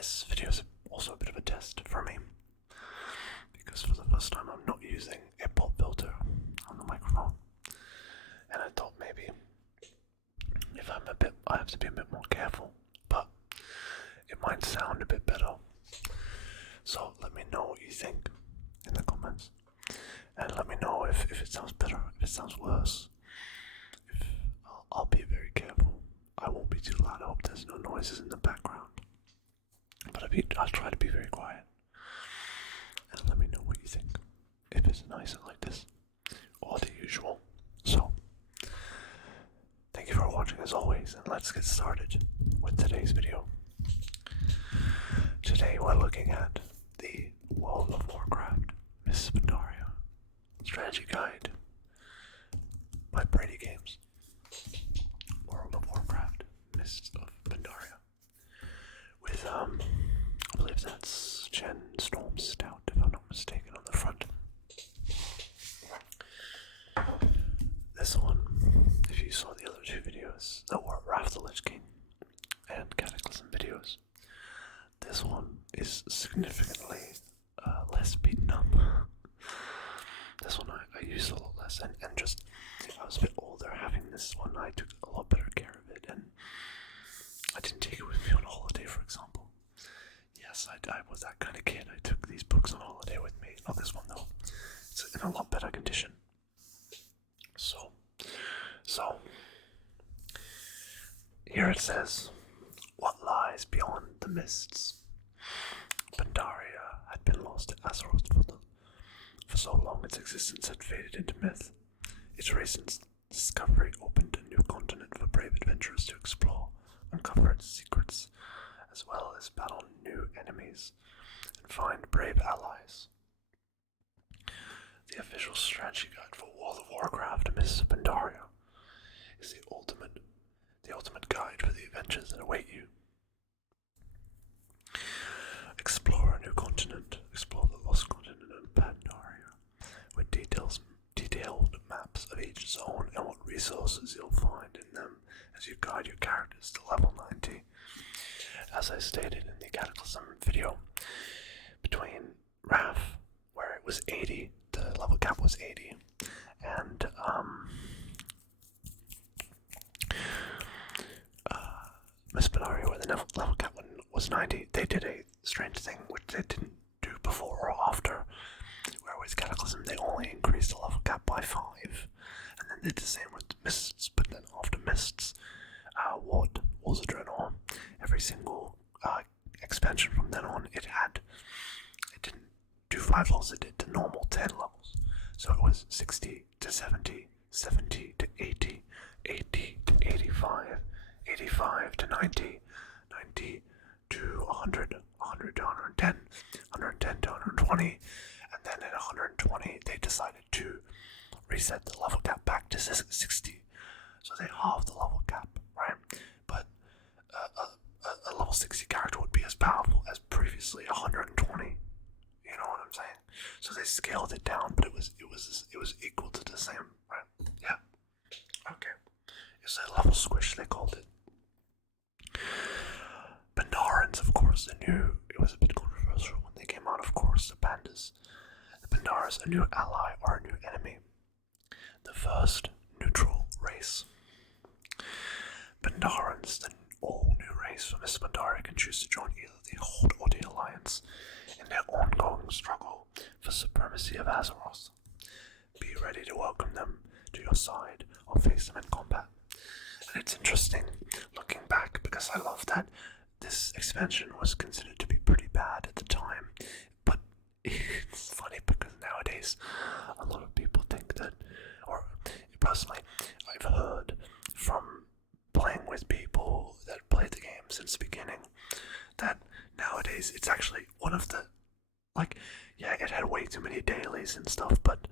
This video is also a bit of a test for me, because for the first time I'm not using a pop filter on the microphone, and I thought maybe I have to be a bit more careful, but it might sound a bit better. So let me know what you think in the comments, and let me know if it sounds better, if it sounds worse. I'll be very careful. I won't be too loud. I hope there's no noises in the background. But I'll try to be very quiet. And let me know what you think. If it's nicer like this, or the usual. So, thank you for watching as always, and let's get started with today's video. Today we're looking at the World of Warcraft Mists of Pandaria strategy guide by Brady Games. World of Warcraft Mists of Pandaria. With, I believe that's Jen Storm Stout, if I'm not mistaken, on the front. This one, if you saw the other two videos, the Warcraft the Lich King and Cataclysm videos, this one is significantly less beaten up. This one I used a lot less, and just, I was a bit older having this one. I took a lot better care of it, and I didn't take it with me on holiday, for example. Yes, I was that kind of kid. I took these books on holiday with me. Not this one though. It's in a lot better condition. So here it says, what lies beyond the mists? Pandaria had been lost to Azeroth for so long its existence had faded into myth. Its recent discovery opened a new continent for brave adventurers to explore, uncover its secrets, as well as battle new enemies and find brave allies. The official strategy guide for World of Warcraft Mists of Pandaria is the ultimate guide for the adventures that await you. Explore a new continent. Explore the lost continent of Pandaria, with detailed maps of each zone and what resources you'll find in them as you guide your characters to level 90. As I stated in the Cataclysm video, between Wrath, where it was 80, the level cap was 80, and Miss Pandaria, where the level cap was 90, they did a strange thing which they didn't do before or after, where with Cataclysm they only increased the level cap by 5, and then did the same with Mists, but then after Mists, what was a Dreadnought, every single expansion from then on, it didn't do 5 levels, it did the normal 10 levels. So it was 60 to 70, 70 to 80, 80 to 85, 85 to 90, 90 to 100, 100 to 110, 110 to 120, and then at 120 they decided to reset the level cap back to 60. So they halved the level cap, right? But a level 60 character would be as powerful as previously 120. You know what I'm saying? So they scaled it down, but it was equal to the same, right? Yeah. Okay. It's a level squish, they called it. Pandarans, of course, it was a bit controversial when they came out, of course, the Pandas. The Pandaras, a new ally or a new enemy. The first neutral race. Pandarans, the all-new race from Mists of Pandaria, can choose to join either the Horde or the Alliance in their ongoing struggle for supremacy of Azeroth. Be ready to welcome them to your side or face them in combat. And it's interesting looking back, because I love that this expansion was considered to be pretty bad at the time, but it's funny because nowadays a lot of people think that, or personally I've heard from playing with people that played the game since the beginning, that nowadays it's actually one of the, yeah, it had way too many dailies and stuff, but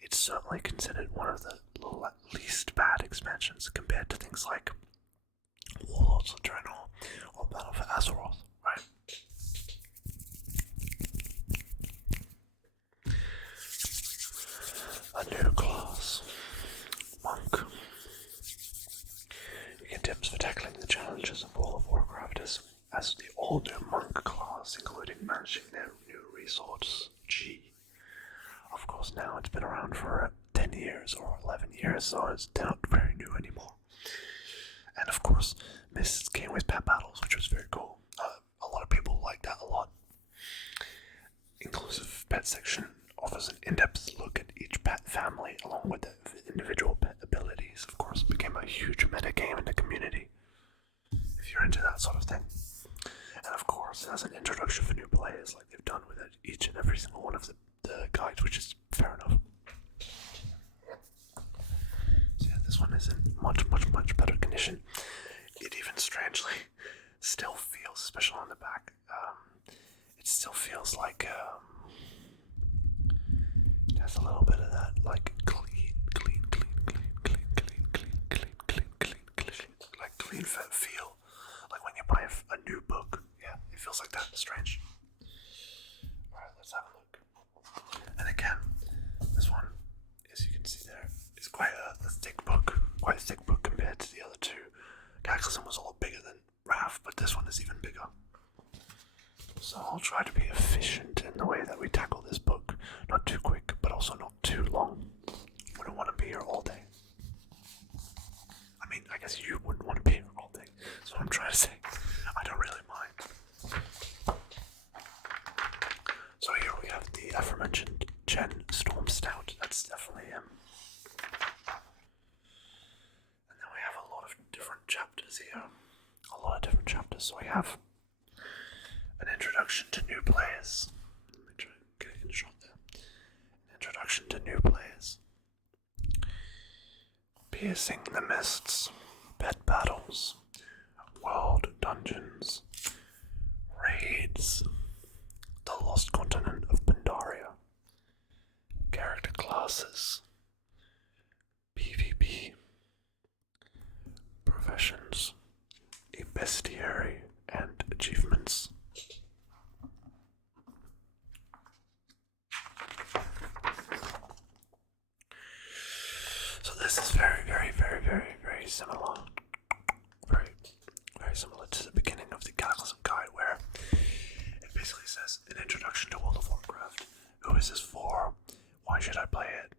it's certainly considered one of the least bad expansions compared to things like Warlords of Draenor or Battle for Azeroth, right? A new class, Monk. You get tips for tackling the challenges of World of Warcraft as the all new monk class, including managing their new resource, G. Of course, now it's been around for 10 years or 11 years, so it's not very new anymore. And of course, mists came with pet battles, which was very cool. A lot of people liked that a lot. Inclusive pet section offers an in-depth look at each pet family, along with the individual pet abilities. Of course, became a huge meta game in the community, if you're into that sort of thing. And of course, as an introduction for new players, like they've done with it, each and every single one of the guides, which is fair enough. So yeah, this one is in much better condition. It even strangely still feels, especially on the back, it still feels like it has a little bit of that like clean, like clean feel, like when you buy a new book. Yeah, it feels like that. Strange. Alright, let's have a look. And again, this one, as you can see there, is quite a thick book. Quite a thick book compared to the other two. Cataclysm was a lot bigger than Wrath, but this one is even bigger. So I'll try to be efficient in the way that we tackle this book. Not too quick, but also not too long. We don't want to be here all day. I mean, I guess you wouldn't want to be here all day. That's what I'm trying to say. I don't really mind. So here we have the aforementioned Chen Storm Stout. That's definitely him. And then we have a lot of different chapters here. A lot of different chapters. So we have an introduction to new players. Let me try and get it in a shot there. An introduction to new players. Piercing the Mists. Pet battles. World dungeons. Raids. The Lost Continent of Pandaria. Character classes. PvP. Professions. A bestiary and achievements. So this is very similar. Very similar to the beginning of the Cataclysm Guide, where it basically says an introduction to World of Warcraft. Who is this for? Why should I play it?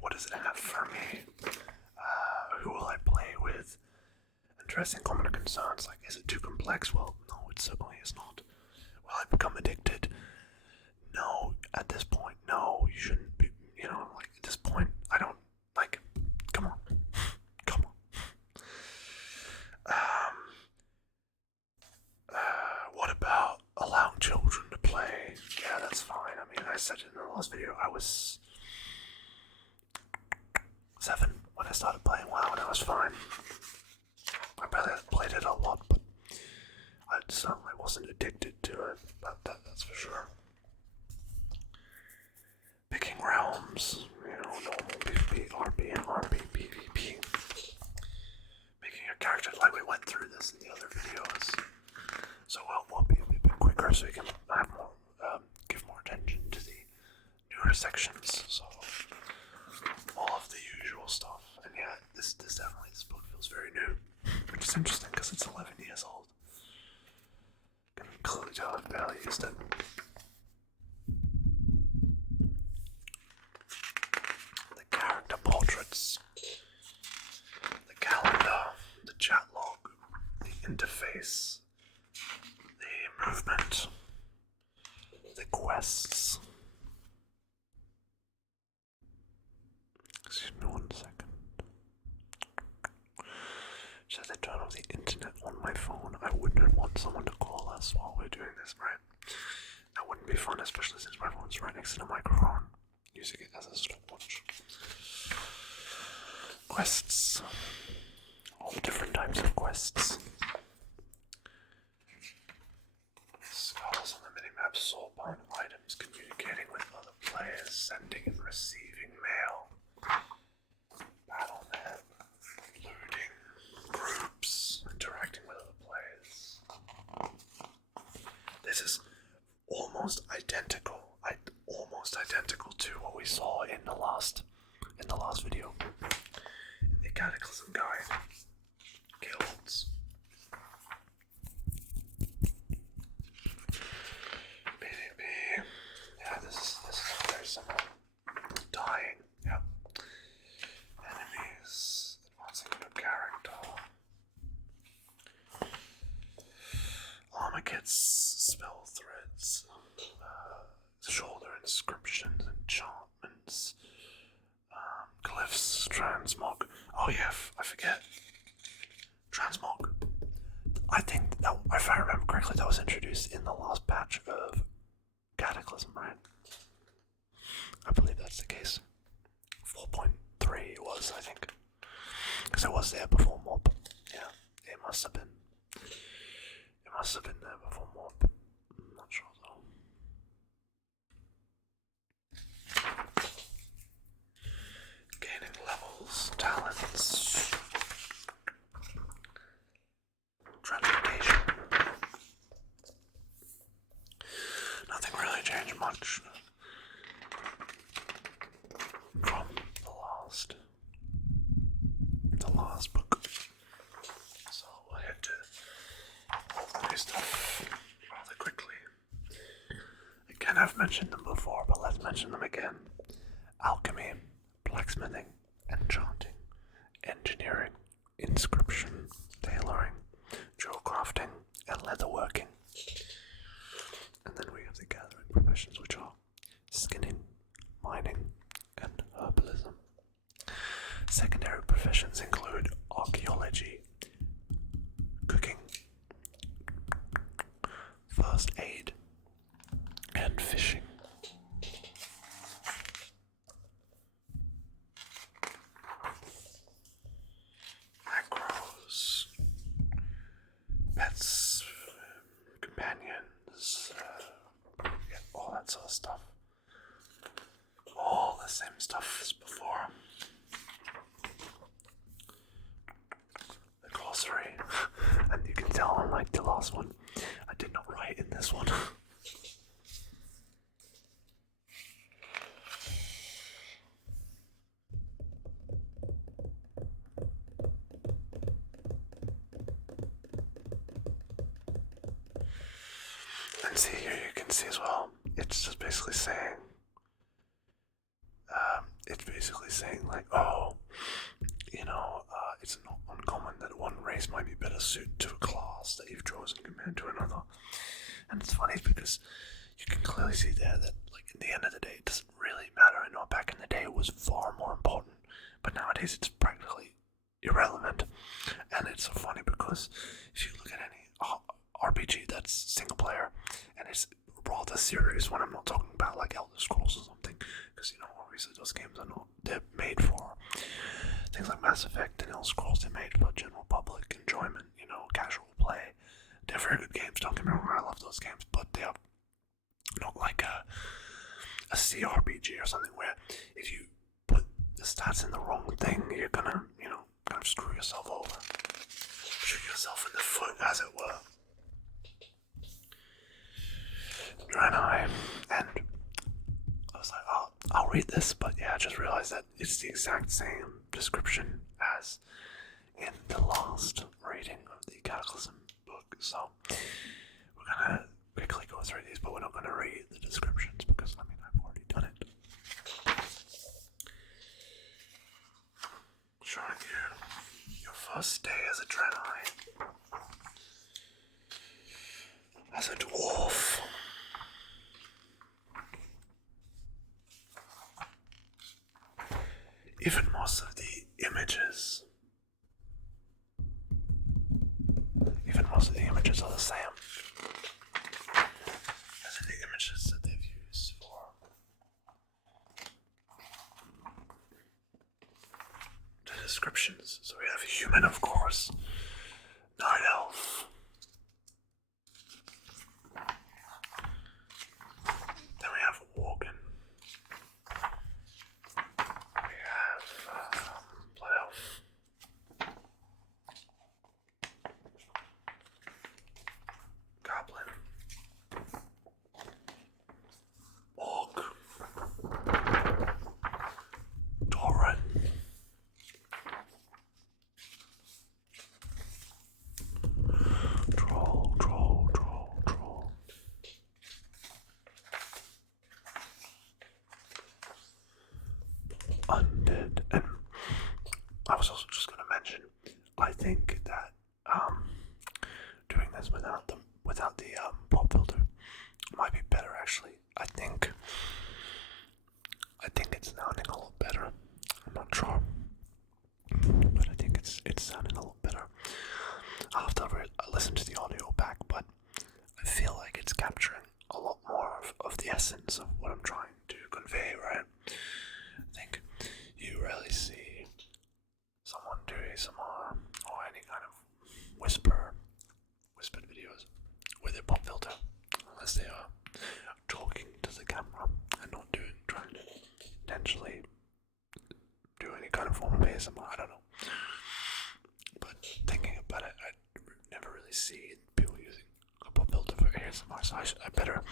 What does it have for me? Who will I play with? Addressing common concerns like, is it too complex? Well, no, it certainly is not. Will I become addicted? No, at this point, no, you shouldn't be, like, at this point, I don't, like, come on. What about allowing children to play? Yeah, that's fine. I mean, I said it in the last video, I was 7 when I started playing WoW, and I was fine. I probably played it a lot, but I certainly wasn't addicted to it, that's for sure. Picking realms, normal PvP, RP, and RP, PvP. Making your character, like we went through this in the other videos. So we'll be a bit quicker so we can have more, give more attention to the newer sections. So all of the usual stuff. And yeah, this book feels very new. Which is interesting because it's 11 years old. You can clearly tell I've barely used it. The character portraits, the calendar, the chat log, the interface, the movement, the quests. Excuse me 1 second. Says I turn off the internet on my phone. I wouldn't want someone to call us while we're doing this, right? That wouldn't be fun, especially since my phone's right next to the microphone. Using it as a stopwatch. Quests. All the different types of quests. Scholars on the minimap, soul bound items, communicating with other players, sending and receiving mail. Battle map. Looting. Groups. Interacting with other players. This is almost identical to what we saw in the last video. In the Cataclysm Guide. Guilds. trinkets, spell threads, shoulder inscriptions, enchantments, glyphs, transmog. Oh yeah, I forget. Transmog. I think that, if I remember correctly, that was introduced in the last patch of Cataclysm, right? I believe that's the case. 4.3 was, I think. Because it was there before Mob. Yeah, it must have been. It must have been there before Mob. I'm not sure though. Gaining levels, talents, transportation. Nothing really changed much from the last book. So we'll head to all the new stuff rather quickly. Again, I've mentioned them before, but let's mention them again. Alchemy, blacksmithing, enchanting, engineering, inscription, tailoring, jewel crafting, and leatherworking. And then we have the gathering professions, which are skinning, mining, and herbalism. Secondary professions include archaeology, cooking, first aid, and fishing. Macros, pets, companions, all that sort of stuff. All the same stuff as before. The glossary, and you can tell, unlike the last one, I did not write in this one. And see here, you can see as well, it's just basically saying, like, oh, it's not uncommon that one race might be better suited to a class that you've chosen compared to another. And it's funny because you can clearly see there that, like, in the end of the day, it doesn't really matter. I know back in the day it was far more important, but nowadays it's practically irrelevant. And it's so funny because if you look at any RPG that's single player and it's rather serious, when I'm not talking about like Elder Scrolls or something, because obviously those games are not, they're made for things like Mass Effect and Elder Scrolls. They're made for general public enjoyment, casual play. They're very good games, don't get me wrong, I love those games, but they are not like a CRPG or something where if you put the stats in the wrong thing, you're gonna, kind of screw yourself over. Shoot yourself in the foot, as it were. Draenei, and I was like, oh, I'll read this, but yeah, I just realized that it's the exact same description as in the last reading of the Cataclysm book, so we're gonna quickly go through these, but we're not gonna read the descriptions because, I've already done it. Showing you your first day as a Draenei. As a dwarf. Even most of the images are the same as in the images that they've used for the descriptions. So we have a human, of course, night elf, then we have a worgen. Blood elf. Goblin. Orc. Tauren. Troll. Undead. And I was also just going to mention, I think that doing this without the pop filter. Might be better actually. I think it's sounding a lot better. I'm not sure, but I think it's sounding a lot better. I'll have to listen to the audio back, but I feel like it's capturing a lot more of the essence of what I'm trying to convey, right? I think you rarely see someone do ASMR or any kind of whispered videos with a pop filter, unless they are talking to the camera and not trying to intentionally do any kind of form of ASMR. I don't know. But thinking about it, I never really see people using a pop filter for ASMR, so I better.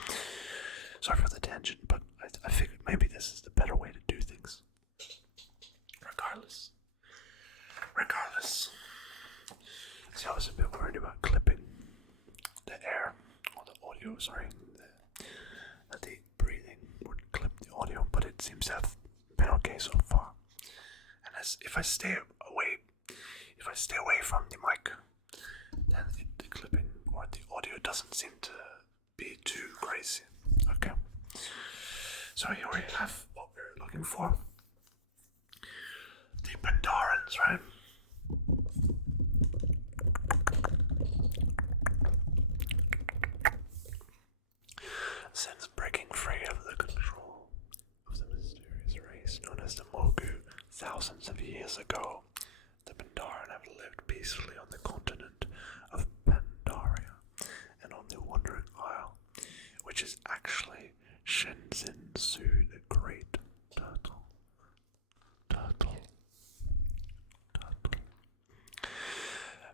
Sorry for the tangent, but I figured maybe this is the better way to do things. Regardless. See, I was a bit worried about clipping the air, or the audio, sorry, that the breathing would clip the audio, but it seems to have been okay so far. And if I stay away from the mic, then the clipping or the audio doesn't seem to be too crazy. Okay. So here we have what we're looking for. The Pandarians, right? Since breaking free of the control of the mysterious race known as the Mogu thousands of years ago, the Pandaren have lived peacefully on the continent of Pandaria and on the Wandering Isle, which is actually Shenzhen Su, the Great Turtle.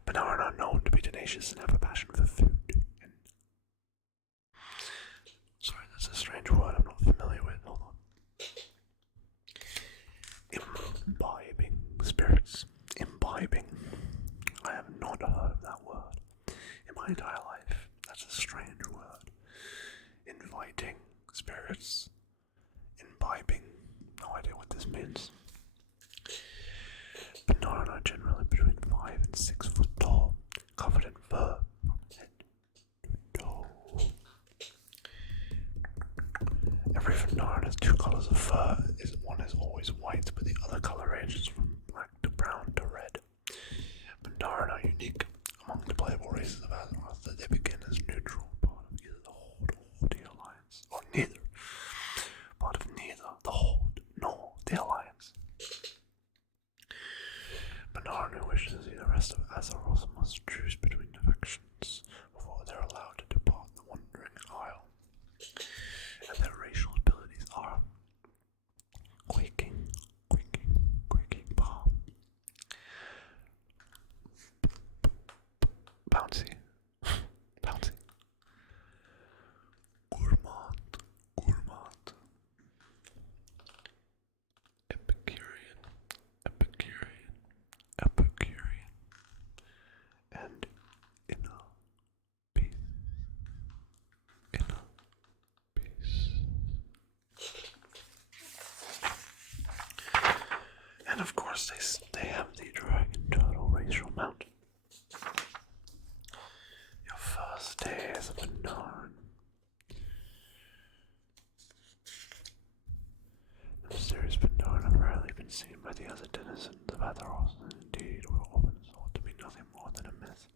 Pandaren are known to be tenacious and have a passion for food. Sorry, that's a strange word I'm not familiar with. Hold on. Imbibing spirits. Imbibing. I have not heard of that word in my entire life. That's a strange word. Inviting spirits. Imbibing. No idea what this means. Pandaren are generally between 5 and 6 foot tall, covered in fur from head to toe. Every Pandaren has 2 colors of fur. One is always white, but the other color ranges from black to brown to red. Pandaren are unique among the playable races of Azeroth that they begin as neutral, part of either the Horde or the Alliance, or neither. Part of neither the Horde nor the Alliance. Pandaren who wishes to see the rest of Azeroth must choose between the factions before they're allowed to depart the Wandering Isle. And their racial abilities are Quaking Palm, Bouncy, Gourmand, Epicurean, and Inner Peace. And of course they have the Dragon Turtle racial mount. Your first day as a Pandaren. The mysterious Pandaren have rarely been seen by the other denizens of Azeroth, and indeed were often thought to be nothing more than a myth.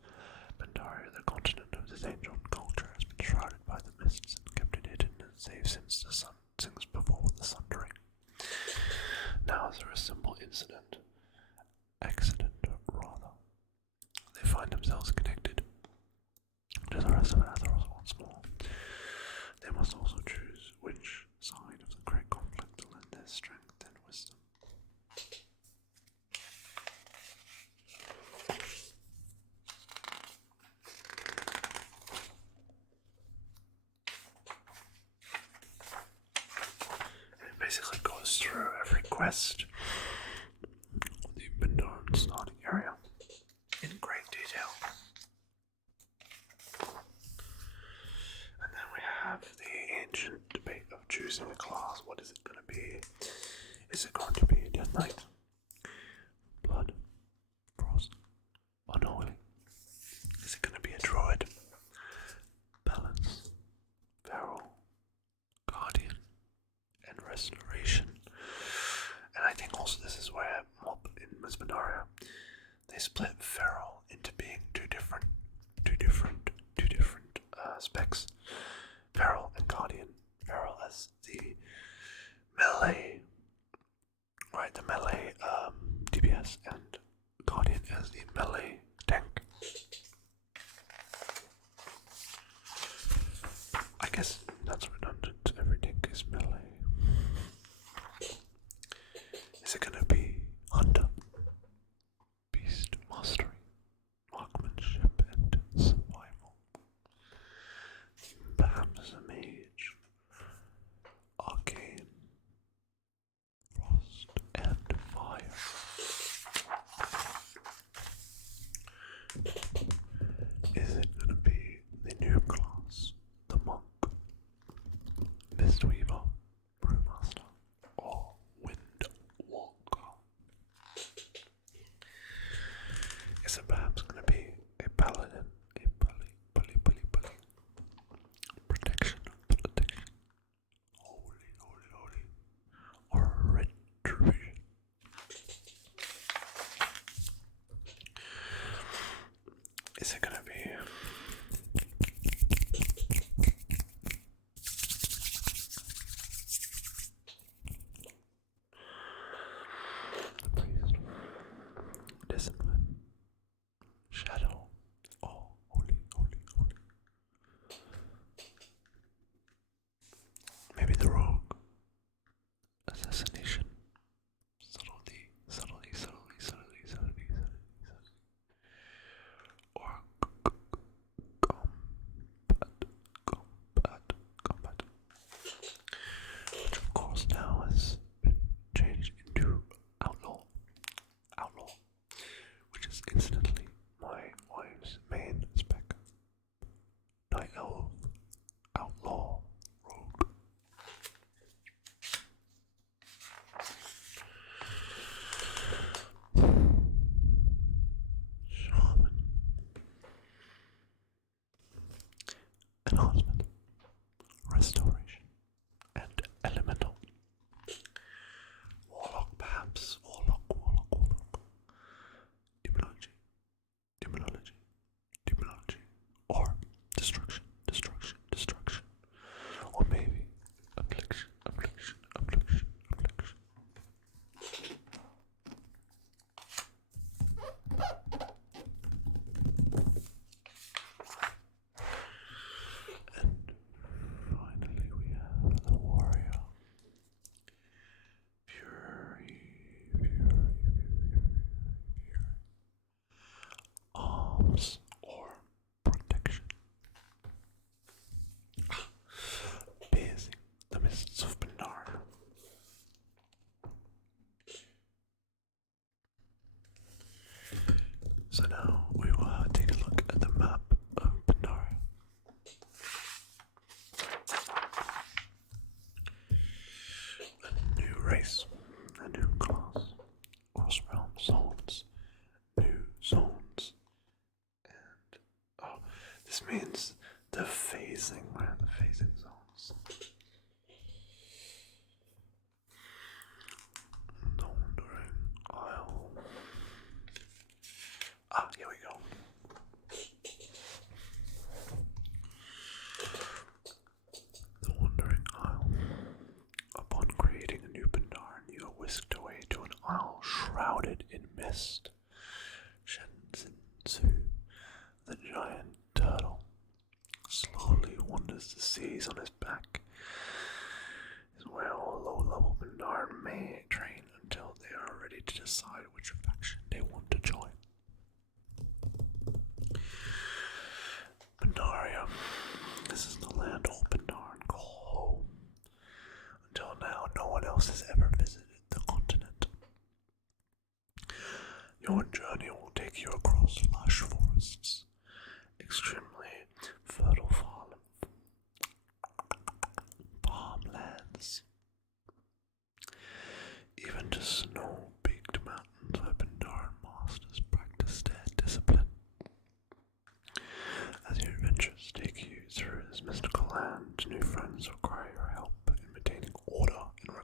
Pandaria, the continent of this ancient culture, has been shrouded by the mists and kept it hidden and safe since before the Sundering. Now, through a simple accident rather, they find themselves connected to the rest of Azeroth once more. They must also choose which side of the great conflict to lend their strength and wisdom. And it basically goes through every quest, the Pandaren starting area, in great detail. And then we have the ancient debate of choosing a class. What is it going to be? Is it going to be Death Knight, Blood, Frost, Unholy? Is it going to be a Druid? Balance, restoration. And I think also this is where in Pandaria they split Feral into being two different specs. Feral and Guardian. Feral as the melee, right? The melee DPS, and Guardian as the melee tank. I guess that's redundant. Every tank is melee. Is it gonna be Hunter, Beast Mastery, Marksmanship, and Survival? Perhaps a Mage, Arcane, Frost, and Fire. Is it gonna be the new class, the Monk, Mistweaver, Brewmaster, or Windwalker? Is it perhaps going to be a Paladin, a Bully, Protection, Holy, or Retribution? Is it going to be Priest, Discipline, Shadow, oh, Holy. Maybe the Rogue, Assassination, Subtlety. Or Combat. Which of course now has been changed into Outlaw, which is incidentally my wife's main spec. Night Elf, Outlaw, Rogue. Shaman, Enhancement, Restoration, and Elemental. Warlock, perhaps. Warlock. Demonology. Or Destruction. Or maybe Affliction. And finally we have the Warrior. Fury. Arms or Protection. Piercing the mists of Pandaria. So now we will take a look at the map of Pandaria. A new race, a new class, cross realm zones, new zones, and this means the phasing, right? The phasing zones. The Wandering Isle. Here we go. The Wandering Isle. Upon creating a new Pandaran, you are whisked away to an isle shrouded in mist. Shenzinsu, the giant turtle, slowly wanders the seas on his back. Is where all low-level Pandaran may train until they are ready to decide which faction they want to join. Pandaria. This is the land all Pandaran call home. Until now, no one else has ever visited the continent. Your journey will take you across lush forests, extremely fertile farmlands, even to snow-peaked mountains where Pandaran masters practice their discipline. As your adventures take you through this mystical land, new friends require your help in maintaining order and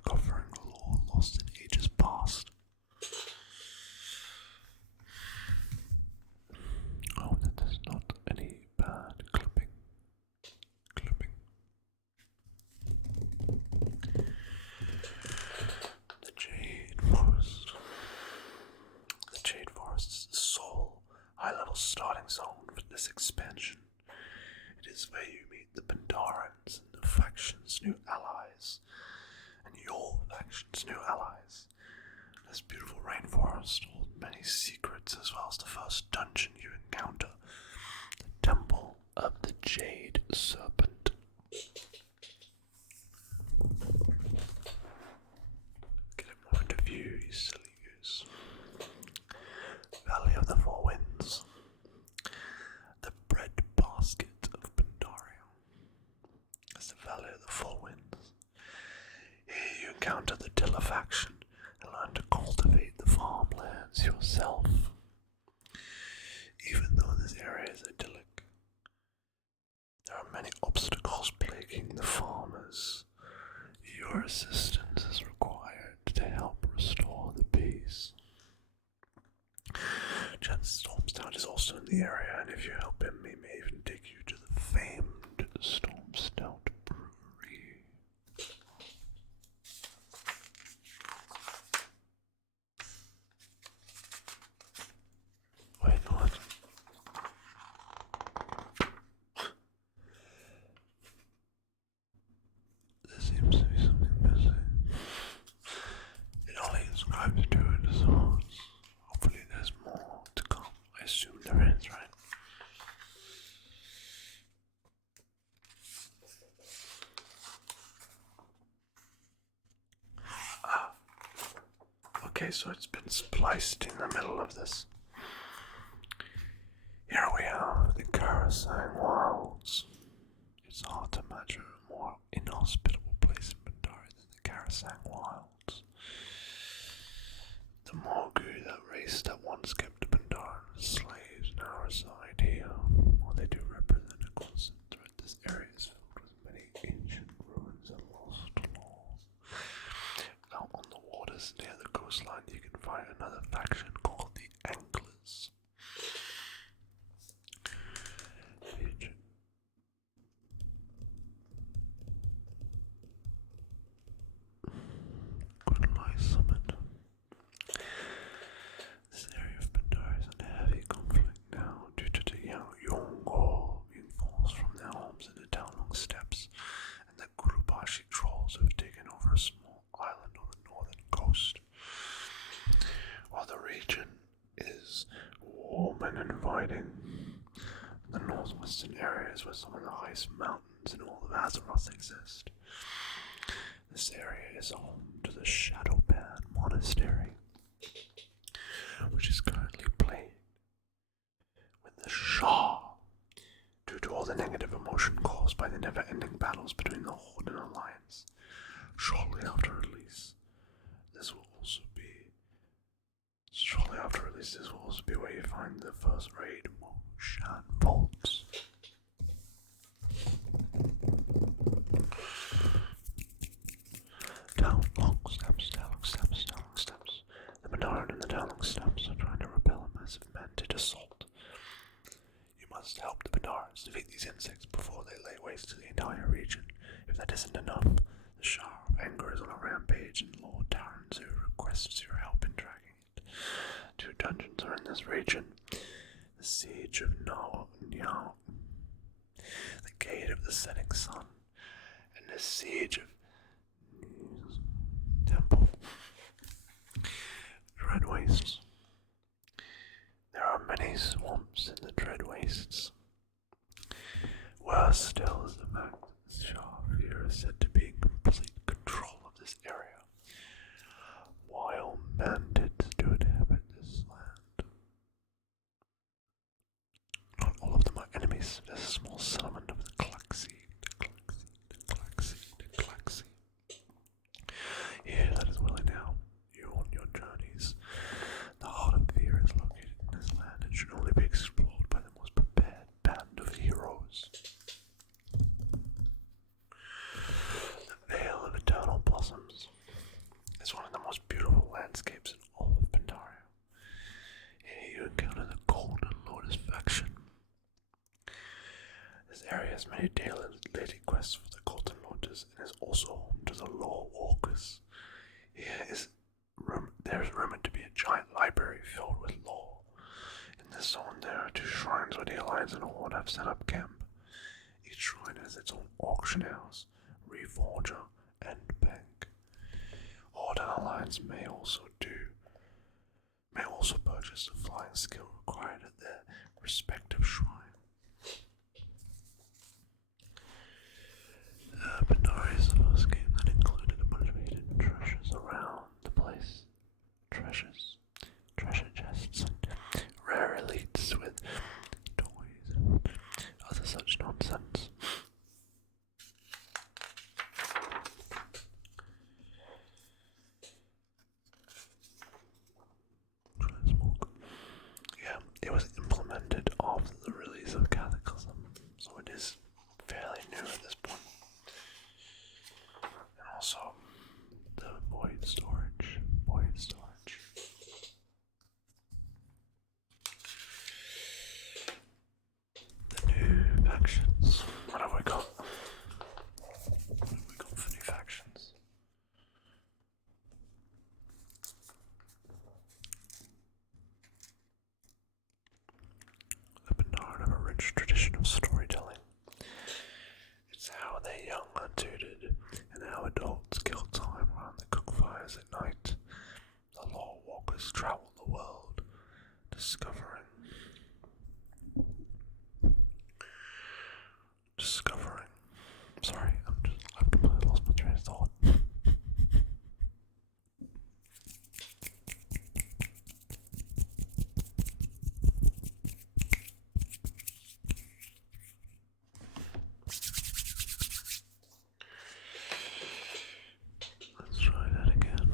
Pandarans and the faction's new allies, and your faction's new allies. This beautiful rainforest holds many secrets, as well as the first dungeon you encounter, the Temple of the Jade Serpent. Get it more into view, you silly goose. Valley of the Four Winds. The bread basket of Pandaria. That's the Valley of the Four Winds. Here you encounter the Tiller faction and learn to cultivate the farmlands yourself. Even though this area is idyllic, there are many obstacles plaguing the farmers. Your assistance is required to help restore the peace. Chance Stormstout is also in the area, and if you help him, he may even take you to the famed Stormstout Brewery. Wait, what? There seems to be something missing. It only describes two episodes. Hopefully there's more to come. I assume there is, right? Okay, so it's been spliced in the middle of this. Here we have the Karasang Wilds. It's hard to imagine a more inhospitable place in Pandaria than the Karasang Wilds. The Morgu, that race that once kept Pandaria slaves, now reside here. While they do represent a constant threat, this area is filled with many ancient ruins and lost laws. Out on the waters near the coastline, you can find another faction called the Anglers. Good life summit. This area of Pandaria is under heavy conflict now due to the Yongo being forced from their homes in the Downlong Steppes, and the Gurubashi trolls have taken over a small island on the northern coast. While the region is warm and inviting, the northwestern area is where some of the highest mountains in all of Azeroth exist. This area is home to the Shadowban Monastery, which is currently plagued with the Shah due to all the negative emotion caused by the never-ending battles between the Horde and Alliance. Shortly after release, this will also be where you find the first raid Moshan Vaults. Downlong Steppes. The Menard and the Downlong Steppes are trying to repel a massive mantis assault. You must help the Menards defeat these insects before they lay waste to the entire region. If that isn't enough, the Shah of Anger is on a rampage, and Lord Taranzu requests your help in tracking it. 2 dungeons are in this region: the Siege of Nyao, the Gate of the Setting Sun, and the Siege of Temple. Dread Wastes. There are many swamps in the Dread Wastes. Worse still is the fact that the Shah of Fear is said to be in complete control of this area. Wild bandits do inhabit this land. Not all of them are enemies. There's a small settlement of the Klaxi. Here, that is willing to help you on your journeys. The Heart of Fear is located in this land and should only be explored by the most prepared band of heroes. The Vale of Eternal Blossoms is one of the most beautiful landscapes in all of Pandaria. Here you encounter the Golden Lotus faction. This area has many daily quests for the Golden Lotus and is also home to the Law Walkers. There's rumored to be a giant library filled with lore. In this zone there are 2 shrines where the Alliance and Horde have set up camp. Each shrine has its own Auction House, Reforger, and Bank. Order Alliance may also purchase the flying skill required at their respective shrine. Pandaria is the first game that included a bunch of hidden treasures around the place. Treasure chests, and rare elites with toys and other such nonsense. Yeah, it was implemented after the release of Cataclysm, so it is fairly new at this point. And also, the void storage. The new factions. What have we got? For new factions? The Pandaria have a rich tradition of storytelling. It's how their young are tutored and how adults kill time around the cookfires at night. The law walkers travel the world, discovering. Sorry, I've completely lost my train of thought. Let's try that again.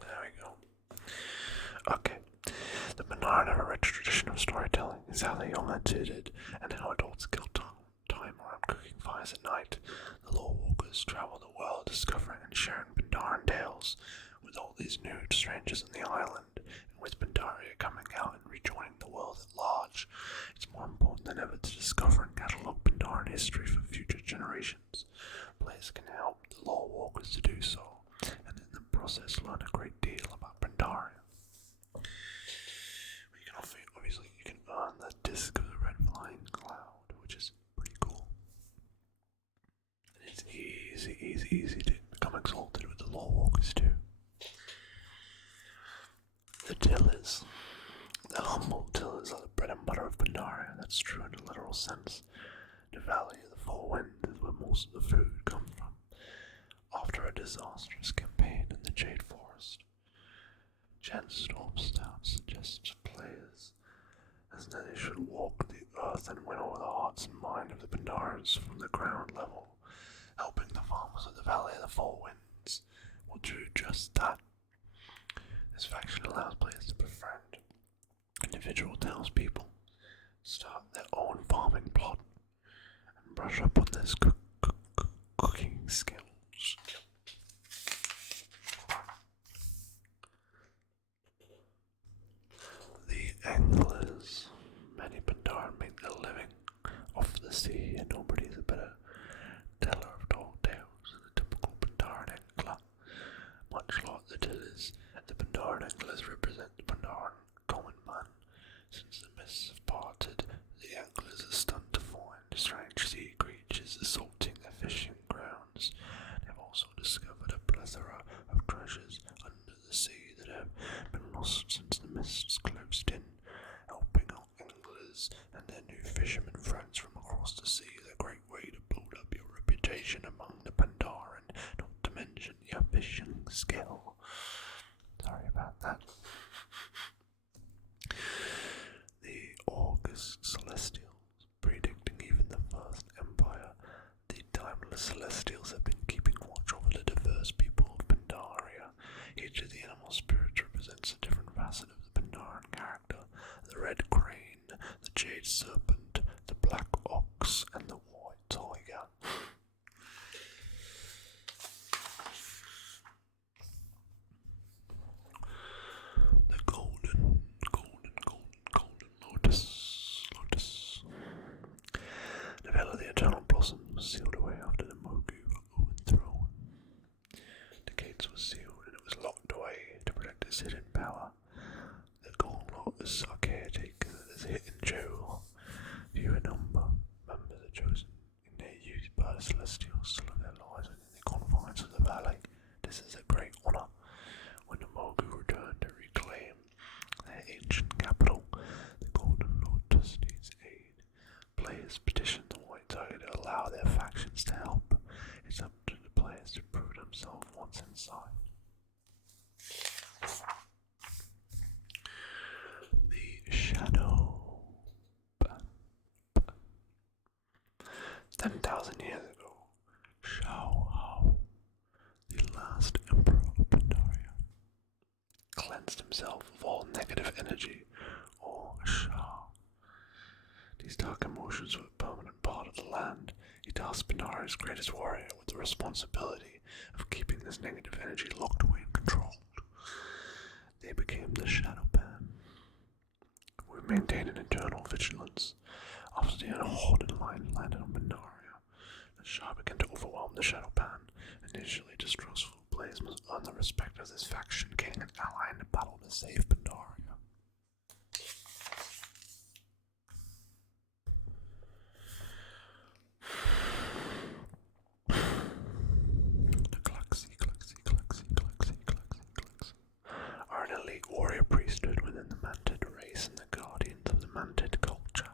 There we go. Okay. The Pandaria have a rich tradition of storytelling. It's how the young are tutored and how adults kill time around cooking fires at night. The law walkers travel the world discovering and sharing Pandarian tales with all these new strangers on the island, and with Pandaria coming out and rejoining the world at large, it's more important than ever to discover and catalogue Pandarian history for future generations. Players can help the law walkers to do so, and in the process learn a great deal about Pandaria. Obviously, you can earn the disc of the red flying cloud, which is pretty cool. And it's easy to become exalted with the law walkers too. The tillers. The humble tillers are the bread and butter of Pandaria. That's true in a literal sense. The Valley of the Four Winds is where most of the food comes from. After a disastrous campaign in the Jade Forest, Jen Stormstout suggests to players as that they should walk the earth and win over the hearts and mind of the Pandarians from the ground level. Helping the farmers of the Valley of the Four Winds will do just that. This faction allows players to befriend individual townspeople, start their own farming plot, and brush up on their cooking skills. The anglers. Many Pandaren make their living off the sea, and nobody is a better teller of tall tales than a typical Pandaren angler. Much like the tillers, the Pandaren anglers represent the Pandaren common man. Since the mists have parted, the anglers are stunned to find strange sea creatures assaulting their fishing grounds. They've also discovered a plethora of treasures under the sea that have been lost since the mists closed in. Helping out anglers and their new fishermen friends from across the sea is a great way to build up your reputation among the Pandaren, not to mention your fishing skill. Sorry about that. The August Celestials, predicting even the First Empire, the timeless Celestials have been keeping watch over the diverse people of Pandaria. Each of the animal spirits represents a different facet of the Pandaren character: the red crane, the jade serpent, the black ox, and the white tiger. The golden lotus. The veil of the eternal blossom was sealed away after the Mogu were overthrown. The gates were sealed and it was locked away to protect its hidden power. The golden lotus are caretaking is a hidden jewel. Few in number, members are chosen in their youth by the Celestials to live their lives within the confines of the valley. This is a great honour. When the Mogu return to reclaim their ancient capital, the Golden Lord does needs aid. Players petition the White Tiger to allow their factions to help. It's up to the players to prove themselves once inside. The Shadow. 10,000 years ago, Shao Hao, the last emperor of Pandaria, cleansed himself of all negative energy, or Sha. These dark emotions were a permanent part of the land. He tasked Pandaria's greatest warrior with the responsibility of keeping this negative energy locked away and controlled. They became the Shadow Band. We maintained an internal vigilance. After the unhoarded line landed on Pandaria, the Shah began to overwhelm the Shadow Band. Initially distrustful, players must earn the respect of this faction, gaining an ally in the battle to save Pandaria. The Klaxi are an elite warrior priesthood within the Mantid race and the guardians of the Mantid culture.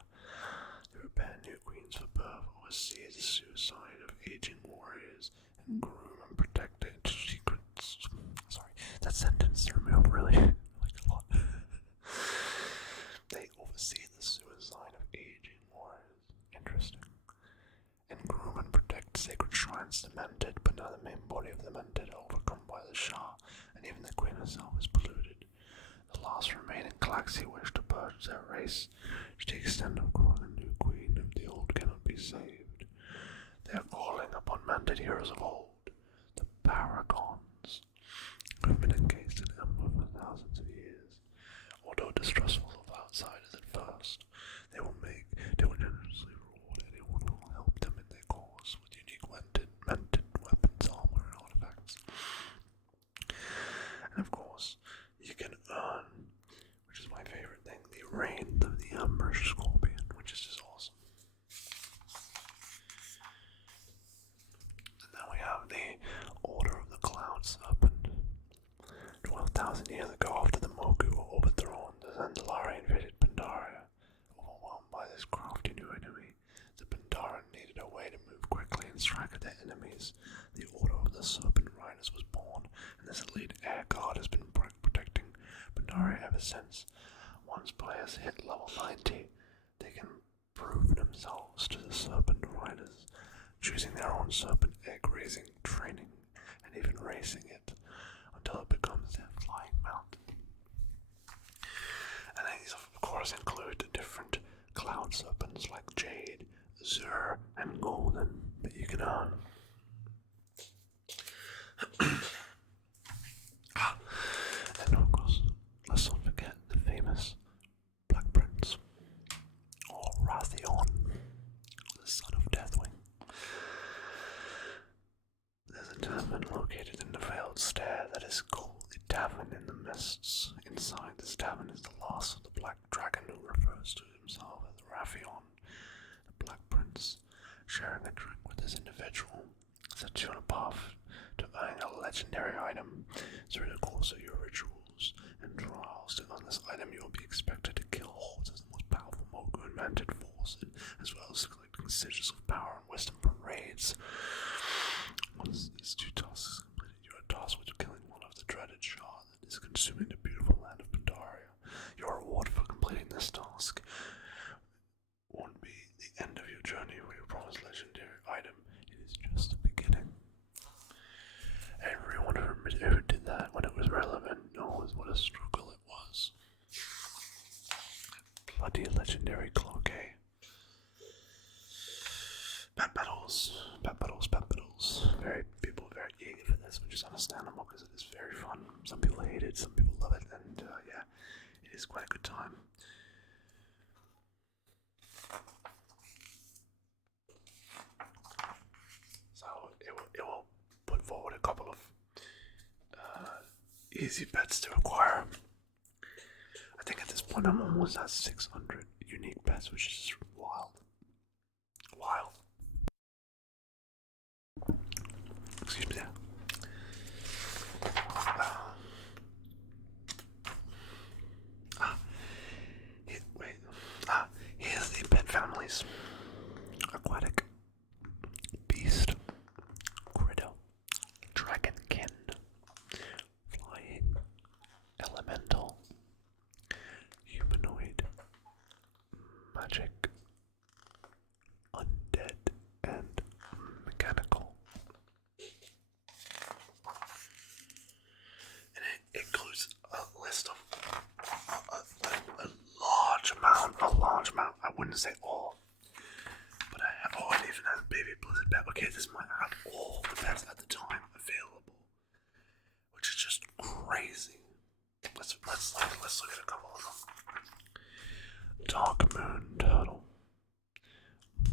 They prepare new queens for birth, oversee the suicide of aging warriors, and groom and protect their secrets. Sorry, that sentence threw me off really like a lot. They oversee the suicide of aging warriors. Interesting. And groom and protect sacred shrines to Mantid, but now the main body of the Mantid are overcome by the Shah, and even the queen herself is polluted. The last remaining Klaxi wish to purge their race, to the extent of growing a new queen if the old cannot be saved. They are calling upon Mantid heroes of old, the Paragons, who have been encased in ember for thousands of years. Although distrustful of outsiders at first, they will generously reward anyone who will help them in their cause with unique Mantid weapons, armor, and artifacts. And of course, you can earn, which is my favorite thing, the Reign of the Ambush Scorpion, which is just awesome. And then we have the Order of the Cloud Serpent. 12,000 years ago, after the Mogu were overthrown, the Zandalari invaded Pandaria. Overwhelmed by this crafty new enemy, the Pandaran needed a way to move quickly and strike at their enemies. The Order of the Serpent Riders was born, and this elite air guard has been protecting Pandaria ever since. Once players hit level 90, they can prove themselves to the Serpent Riders, choosing their own serpent egg raising, training, and even racing it until it becomes their flying mount. And these of course include the different cloud serpents like Jade, Azure, and Golden that you can earn. And of course, let's not forget the famous Black Prince, or Rathion, the son of Deathwing. There's a tavern located in the Veiled Stair that is called the Tavern in the Mists. Inside this tavern is the last of the Black Dragon, who refers to himself as Rathion, the Black Prince. Sharing a drink with this individual sets you on a path to earning a legendary item. Through the course of your rituals and trials to earn this item, you will be expected to kill hordes of the most powerful Mogu and Mantid forces, as well as collecting sigils of power and wisdom from raids. Once these two tasks are completed, you are tasked with killing one of the dreaded Shah that is consuming the beautiful land of Pandaria. Your reward for completing this task won't be the end of your journey where you promise legendary item. It is just the beginning. Everyone who did that when it was relevant knows what a struggle it was. Bloody legendary cloquet. Bat battles. People are very eager for this, which is understandable because it is very fun. Some people hate it, some people love it, and yeah, it is quite a good time. So it will put forward a couple of easy bets to acquire. I think at this point I'm almost at 600 pets, which is wild. Wild. Excuse me there. Here's the pet families. Aquatic, beast, critter, dragonkin, flying, elemental, humanoid, magic, undead, and mechanical. And it includes a list of a large amount. I wouldn't say all, but it even has baby blizzard pet. Okay, this might have all the pets at the time available, which is just crazy. Let's look at a couple of them. Dark moon turtle,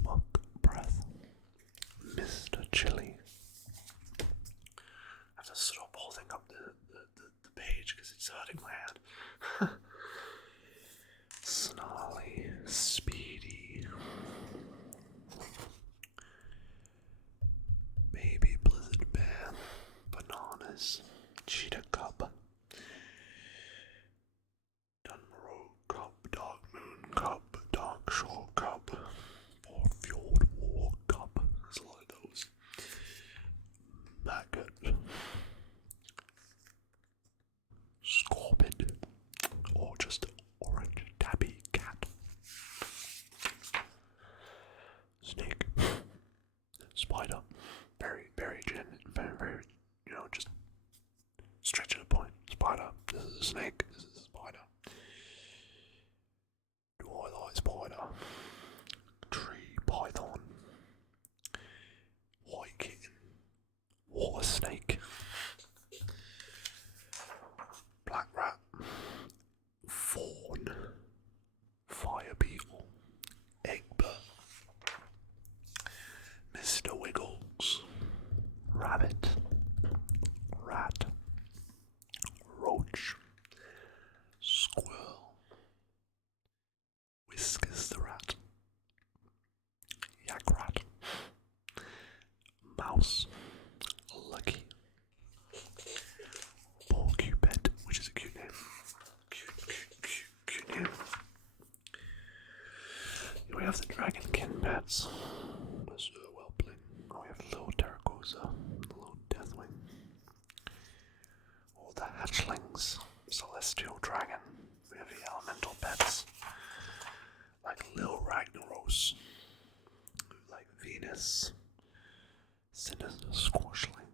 muck breath, Mr. Chili. I have to stop holding up the page because it's hurting my hand. Snarly, speedy, baby blizzard bear, bananas, cheetah cub, Dunrow cub, dark moon cub, dark shore cub, Fjord war cub. There's a lot of those. Maggot, scorpid, or just orange tabby cat. Snake, spider, very, very just stretch to the point. Spider, this is a snake, this is a spider. Twilight spider, tree python, white kitten, water snake, black rat, fawn, fire beetle, egbert, Mr. Wiggles, rabbit, rat, roach, squirrel, Whiskers the rat, yak rat, mouse, lucky, porcupine, which is a cute name. Cute name. We have the dragonkin pets. Sir Whelpling. We have little Terracosa, little Deathwing. All the hatchlings, celestial dragon. We have the elemental pets, like Lil Ragnaros, like Venus, Sinister Squashling,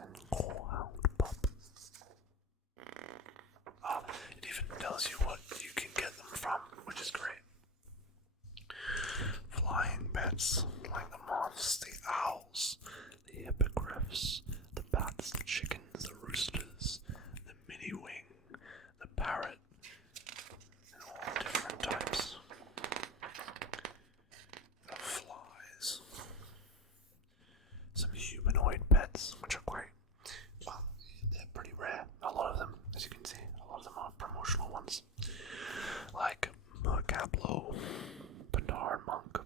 and Corehound Pup. It even tells you what you can get them from, which is great. Flying pets, like the moths, the owls, the hippogriffs, the bats, the chickens, the roosters, the mini wing, the parrot, and all different types of flies. Some humanoid pets, which are great. Well, they're pretty rare. A lot of them, as you can see, a lot of them are promotional ones. Like Mercablo, Pandaria monk,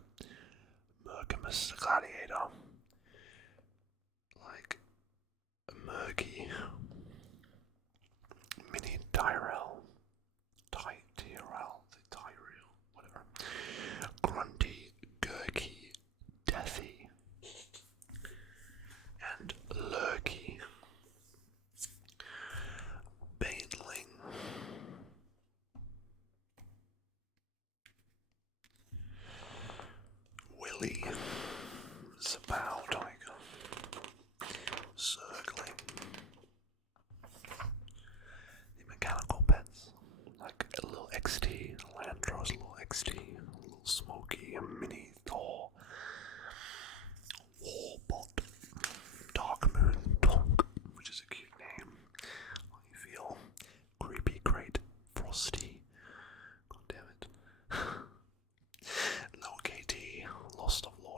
Mercamus the gladiator, like Murky, Mini Tyrell, Tyrell, whatever, Grunty, Gurky, Deathy, and Lurky, Baneling, Willy, Zabow Tiger, Circling, the mechanical pets, like a little XT, Landros, little XT, a little Smokey, a mini Thor, Warbot, Dark Moon Tonk, which is a cute name. I feel creepy, great, Frosty. God damn it. Low KT, Lost of Lore.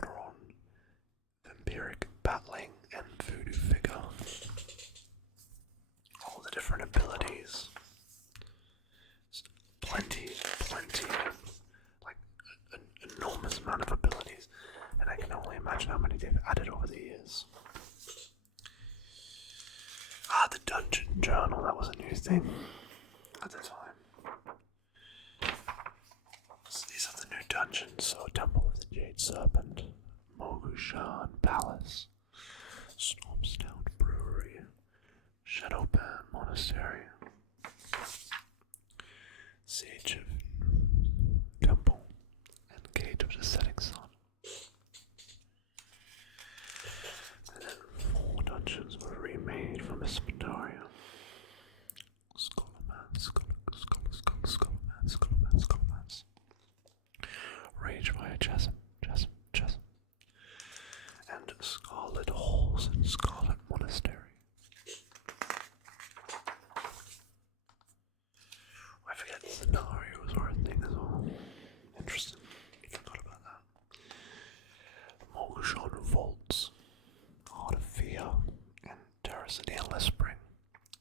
anything at the time. So these are the new dungeons. So Temple of the Jade Serpent, Mogushan Palace, Stormstone Brewery, Shadowban Monastery, Siege of Temple, and Gate of the Setting Sun. And then 4 dungeons were remade from Miss Pandaria. Skullman's. Rage via Chasm. And Scarlet Halls and Scarlet Monastery. I forget scenarios are a thing as well. Interesting. Forgot about that. Mogushan Vaults, Heart of Fear, and Terrace of the Endless Spring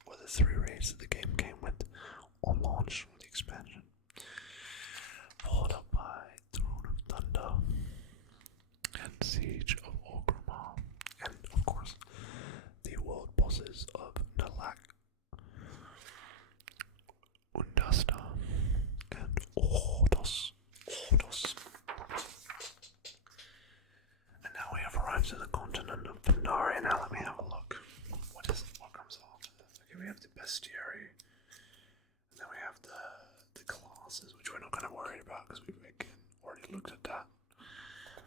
were the 3 raids that the game came with on launch with the expansion. Followed up by Throne of Thunder and Siege of Orgrimmar, and of course the world bosses of Nalak, Undasta, and Ordos. And now we have arrived at the continent of Pandaria. Now let me have a look. What comes after this? Okay, we have the bestiary, and then we have the classes, which we're not going to worry about because we've already looked at that.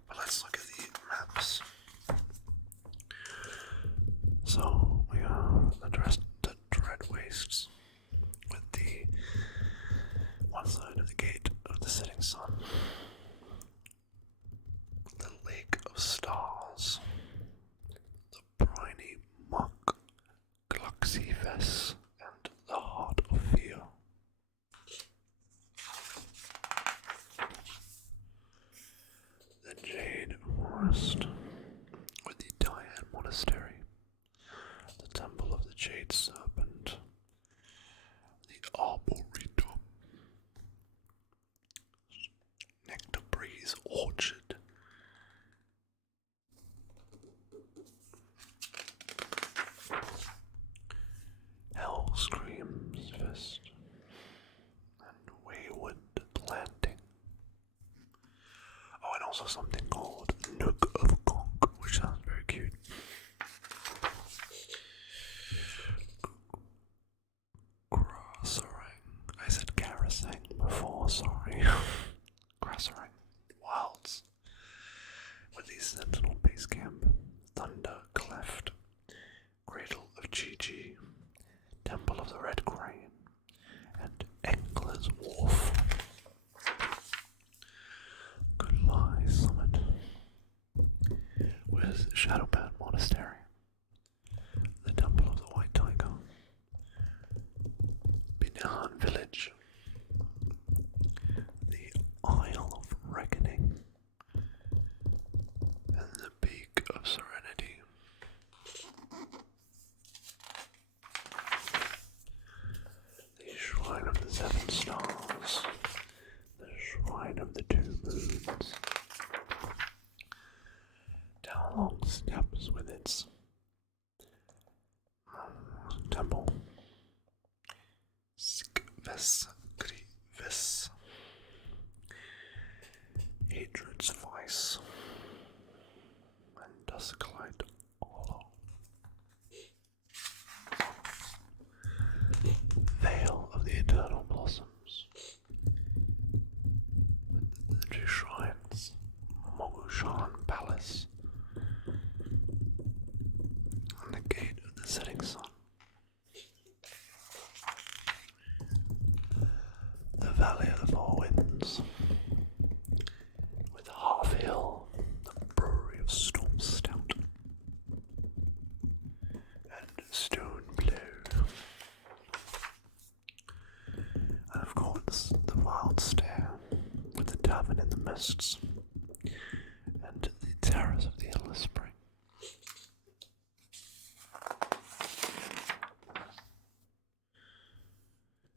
But let's look at the maps. So we have the Dread Wastes with the one side of the Gate of the Setting Sun, the Lake of Stars, the Briny Muck, Gluxives, and the Heart of Fear. The Jade Forest with the Diane Monastery, the Temple of the Jade Serpent, the Arboretum, Nectar Breeze Orchard, Hell Screams Fest, and Wayward Landing. Oh, and also something called Nook of Conk, which sounds very cute. Grassarang. I said Garasang before, sorry. Grassarang. Wilds. With the Sentinel Base Camp, Thunder Cleft, Cradle of Chi-Chi, Temple of the Red Crane, and Engler's Wharf. Goodlie Summit with Shadowban Monastery, the Temple of the White Tiger, Binahan Village, the Isle of Reckoning, and the Peak of Serenity. The Shrine of the 7 Stars, the Shrine of the 2 Moons, down long steps with its temple, Sikves Grives, Hatred's Vice, and Dusklight Hollow. Veil of the Eternal Blossoms, with the 2 shrines, Mogushan Palace, and the Gate of the Setting Sun. The Valley of the 4 Winds, with Half Hill, the Brewery of Storm Stout, and Stone Blow. And of course, the Wild Stare, with the Tavern in the Mists, and the Terrace of the Endless Spring.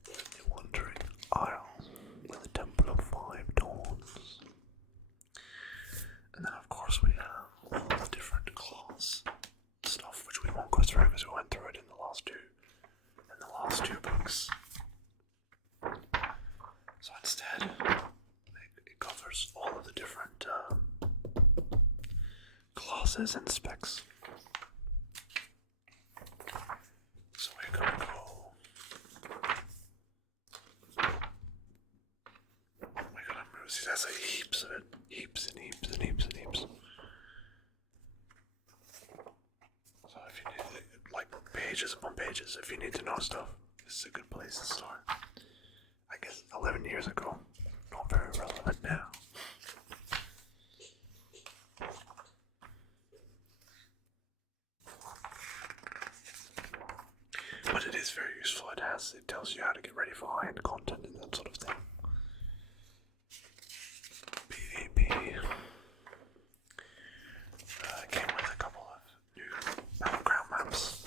The Wandering Isle, with the Temple of 5 Dawns. And then of course we have all the different class stuff, which we won't go through because we went through it in the last two books. classes and specs. So we're gonna go. We're gonna move. See, that's like heaps of it. Heaps and heaps and heaps and heaps. So if you need, like, pages upon pages, if you need to know stuff, this is a good place to start. I guess 11 years ago. Not very relevant now. But it is very useful. It tells you how to get ready for high-end content and that sort of thing. PvP came with a couple of new battleground maps: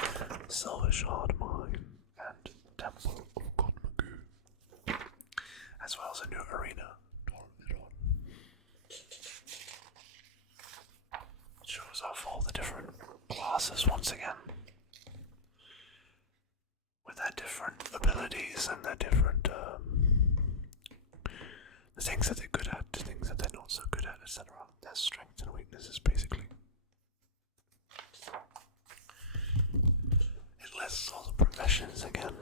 Silver Shard Mine and Temple of God Magoo, as well as a new arena. It shows off all the different classes once again, with their different abilities and their different the things that they're good at, the things that they're not so good at, etc. Their strengths and weaknesses, basically. It lists all the professions again.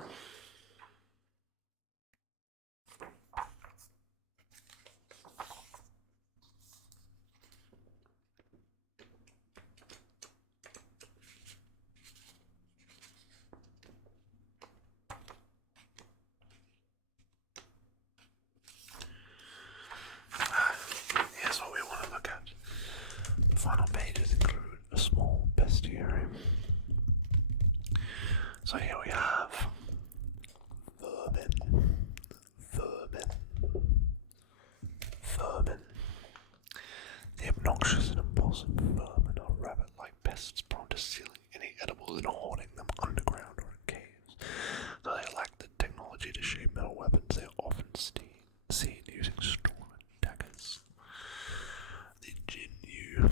Here's what we want to look at. The final pages include a small bestiary. So here we have vermin. The obnoxious and impulsive vermin are rabbit-like pests prone to stealing any edibles and hoarding them underground or in caves. Though they lack the technology to shape metal weapons, they are often seen using strong daggers. The Jinyu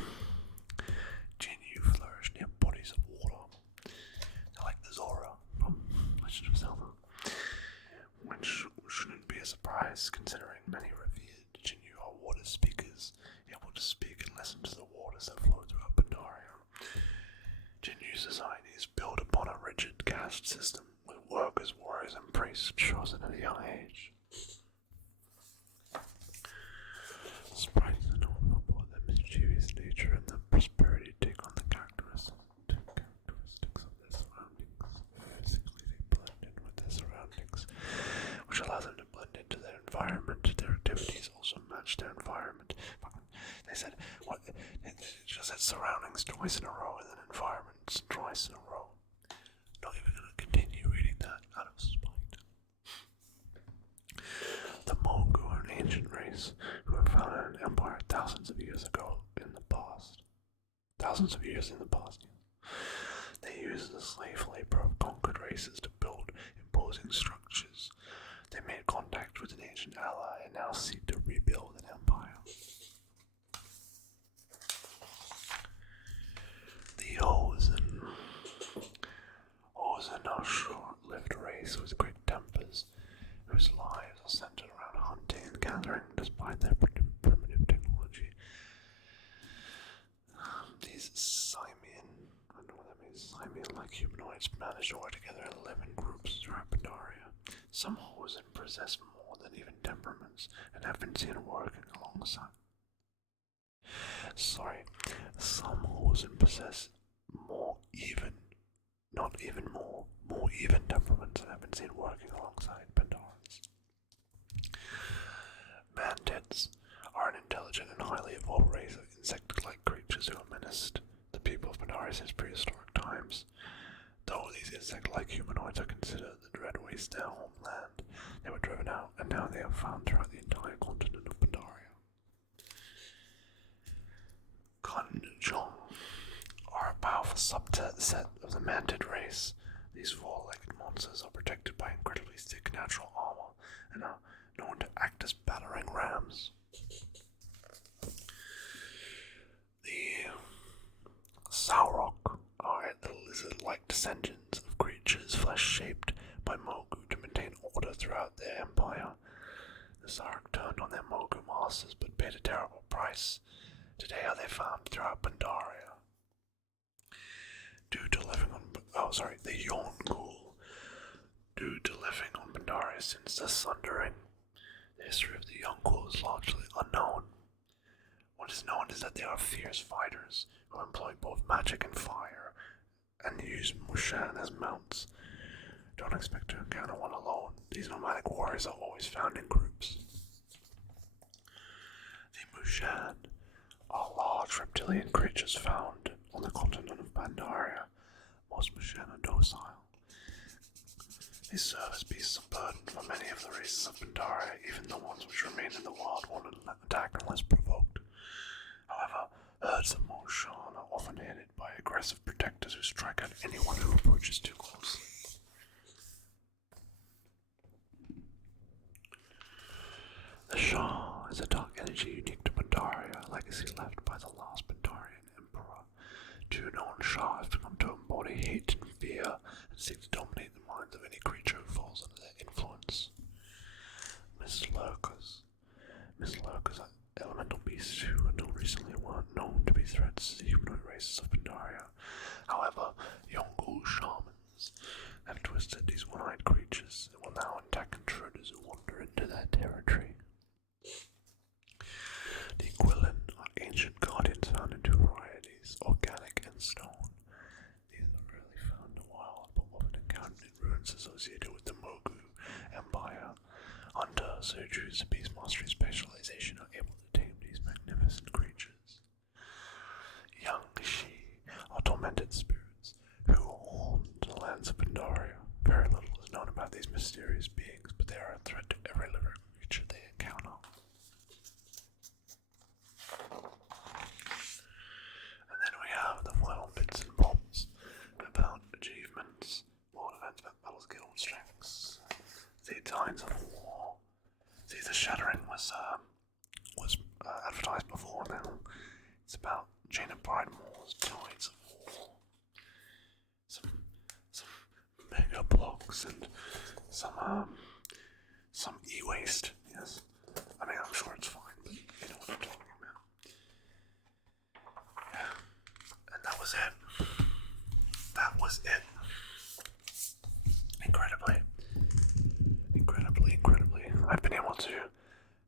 flourish near bodies of water. They're like the Zora from Legend of Zelda, which shouldn't be a surprise considering many revered Jinyu are water speakers, able to speak and listen to the waters that flow throughout Pandaria. Jinyu's design is built upon a rigid caste system with workers, warriors, and priests chosen at a young age. Sprites are known for both their mischievous nature and their prosperity take on the characteristics of their surroundings. Physically, they blend in with their surroundings, which allows them to blend into their environment. Their activities also match their environment. They said, what? It just said surroundings twice in a row and then environments twice in a row. Not even going to continue reading that out of spite. The Mongu are an ancient race who have founded an empire thousands of years in the past. They use the slave labor of conquered races to build imposing structures. They made contact with an ancient ally and now seek to rebuild an empire. The Ozen are a short-lived race with great tempers, whose lives are centered around hunting and gathering despite their primitive technology. These Simian-like humanoids manage to work together and live in groups throughout Pandaria. Some Ozen possess more than even temperaments and have been seen working alongside. Some Ozen possess more even temperaments and have been seen working alongside Pandarians. Mantids are an intelligent and highly evolved race of insect-like creatures who have menaced the people of Pandaria since prehistoric times. Though these insect-like humanoids are considered the dread waste their homeland, they were driven out and now they are found throughout the entire continent of Pandaria. Kanjong are a powerful subset of the mantid race. These four-legged monsters are protected by incredibly thick natural armor and are known to act as battering rams. The Saurok are the lizard-like descendants of creatures flesh-shaped by Mogu to maintain order throughout their empire. The Saurok turned on their Mogu masters but paid a terrible price. Today are they found throughout Pandaria. due to living on the Yonggul, due to living on Pandaria since the Sundering. The history of the Yonggul is largely unknown. What is known is that they are fierce fighters who employ both magic and fire, and use Mushan as mounts. Don't expect to encounter one alone. These nomadic warriors are always found in groups. The Mushan are large reptilian creatures found on the continent of Pandaria. Most Mushan are docile. They serve as beasts of burden for many of the races of Pandaria, even the ones which remain in the wild won't attack unless provoked. However, herds of Mushan are often headed by aggressive protectors who strike at anyone who approaches too close. The Shah is a dark energy unique to Pandaria, a legacy left by the last Pandarian emperor. Two known Shah have become to embody hate and fear and seek to dominate the minds of any creature who falls under their influence. Miss Lurkers are elemental beasts who until recently weren't known to be threats to the humanoid races of Pandaria. However, Yonggul shamans have twisted these one-eyed creatures and will now attack intruders who wander into their territory. The Quillen are ancient guardians found in two varieties, organic and stone. These are rarely found in the wild, but often encountered in ruins associated with the Mogu Empire. Hunters who choose the beast mastery specialization are able to tame these magnificent creatures. Young Shi are tormented spirits who haunt the lands of Pandaria. Very little is known about these mysterious beings, but they are a threat to every living creature they encounter. And then we have the final bits and bobs about achievements, world events, battle skill, and strengths. The Tides of War. See, the Shattering was advertised before now. It's about Jaina Pridemore's Tides of War. Some mega blocks and some e-waste. Yes, I mean I'm sure it's fine, but you know what I'm talking about. Yeah, and that was it. That was it. Incredibly, I've been able to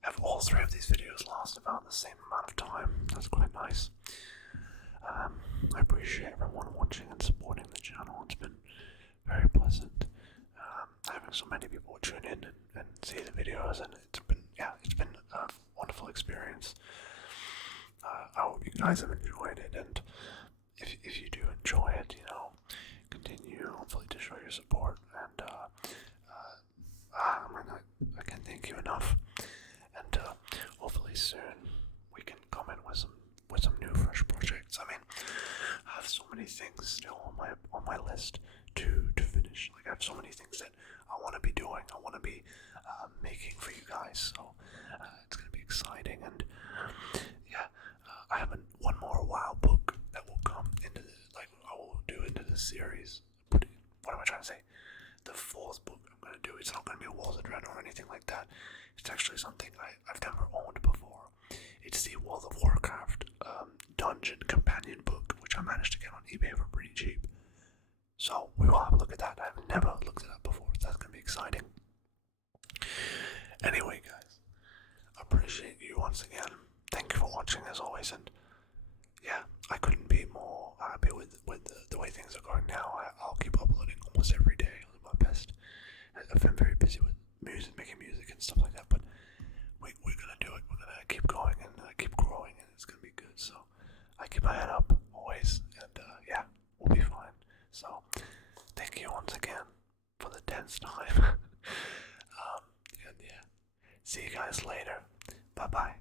have all three of these videos last about the same amount of time. That's quite nice. I appreciate everyone watching and supporting the channel. It's been very pleasant having so many people tune in and see the videos, and it's been a wonderful experience. I hope you guys have enjoyed it, and if you do enjoy it, you know, continue hopefully to show your support, and I can't thank you enough, and hopefully soon we can come in with some new fresh projects. I mean, I have so many things still on my list to finish. Like, I have so many things that I want to be doing, I want to be making for you guys, so it's going to be exciting. And yeah, I have one more WoW book that will come into I will do into this series. What am I trying to say? The fourth book I'm going to do, it's not going to be Walls of Dread or anything like that. It's actually something I've never owned before. It's the World of Warcraft Dungeon Companion book, which I managed to get on eBay for pretty cheap. So we will have a look at that. I've never looked at that before, so that's going to be exciting. Anyway, guys, I appreciate you once again. Thank you for watching as always, and yeah, I couldn't be more happy with the way things are going now. I'll keep uploading almost every day. I'll do my best. I've been very busy with music, making music and stuff like that, but we're gonna do it. We're gonna keep going and keep growing, and it's gonna be good. So I keep my head up always, and yeah, we'll be fine. So thank you once again for the 10th time. And yeah, see you guys later. Bye bye.